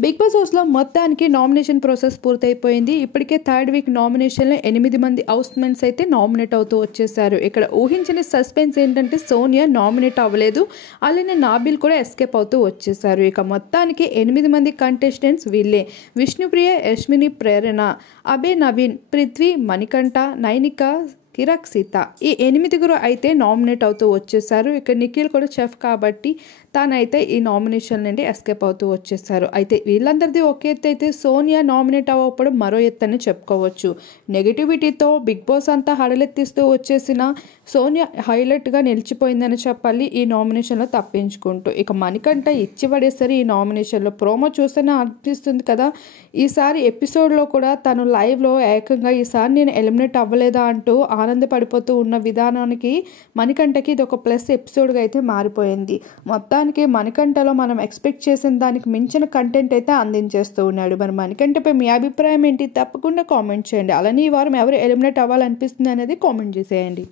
Big boss హౌస్లో మొత్తానికి nomination process పూర్తయిపోయింది. ఇప్పటికే థర్డ్ వీక్ నామినేషన్లో 8 మంది హౌస్మెంట్స్ అయితే నామినేట్ అవుతూ వచ్చేసారు. ఇక్కడ ఊహించిన సస్పెన్స్ ఏంటంటే సోనియా నామినేట్ అవ్వలేదు, అలానే నాబిల్ కూడా ఎస్కేప్ అవుతూ వచ్చేసారు. ఇక మొత్తానికి 8 మంది కంటెస్టెంట్స్ వీళ్ళే: విష్ణుప్రియ, యష్మిని, ప్రేరణ, అభయ్, నవీన్, పృథ్వీ, మణికంఠ, నైనిక, కిరాక్, సీత ఈ 8 అయితే నామినేట్ అవుతూ వచ్చేసారు. ఇక నిఖిల్ కూడా చెఫ్ కాబట్టి తానైతే ఈ నామినేషన్ నుండి ఎస్కేప్ అవుతూ వచ్చేసారు. అయితే వీళ్ళందరిది ఒక ఎత్తు అయితే సోనియా నామినేట్ అవ్వకపోవడం మరో ఎత్తు అని చెప్పుకోవచ్చు. నెగిటివిటీతో బిగ్ బాస్ అంతా హడలెత్తిస్తూ వచ్చేసిన సోనియా హైలైట్గా నిలిచిపోయిందని చెప్పాలి ఈ నామినేషన్లో తప్పించుకుంటూ. ఇక మణికంఠ ఇచ్చి పడేసరి ఈ నామినేషన్లో. ప్రోమో చూస్తేనే అనిపిస్తుంది కదా, ఈసారి ఎపిసోడ్లో కూడా తను లైవ్లో ఏకంగా ఈసారి నేను ఎలిమినేట్ అవ్వలేదా అంటూ ఆనందపడిపోతూ ఉన్న విధానానికి మణికంఠకి ఇది ఒక ప్లస్ ఎపిసోడ్గా అయితే మారిపోయింది. మొత్తానికి మణికంఠలో మనం ఎక్స్పెక్ట్ చేసిన దానికి మించిన కంటెంట్ అయితే అందించేస్తూ ఉన్నాడు. మరి మణికంఠపై మీ అభిప్రాయం ఏంటి? తప్పకుండా కామెంట్ చేయండి. అలానే ఈ వారం ఎవరు ఎలిమినేట్ అవ్వాలనిపిస్తుంది అనేది కామెంట్ చేసేయండి.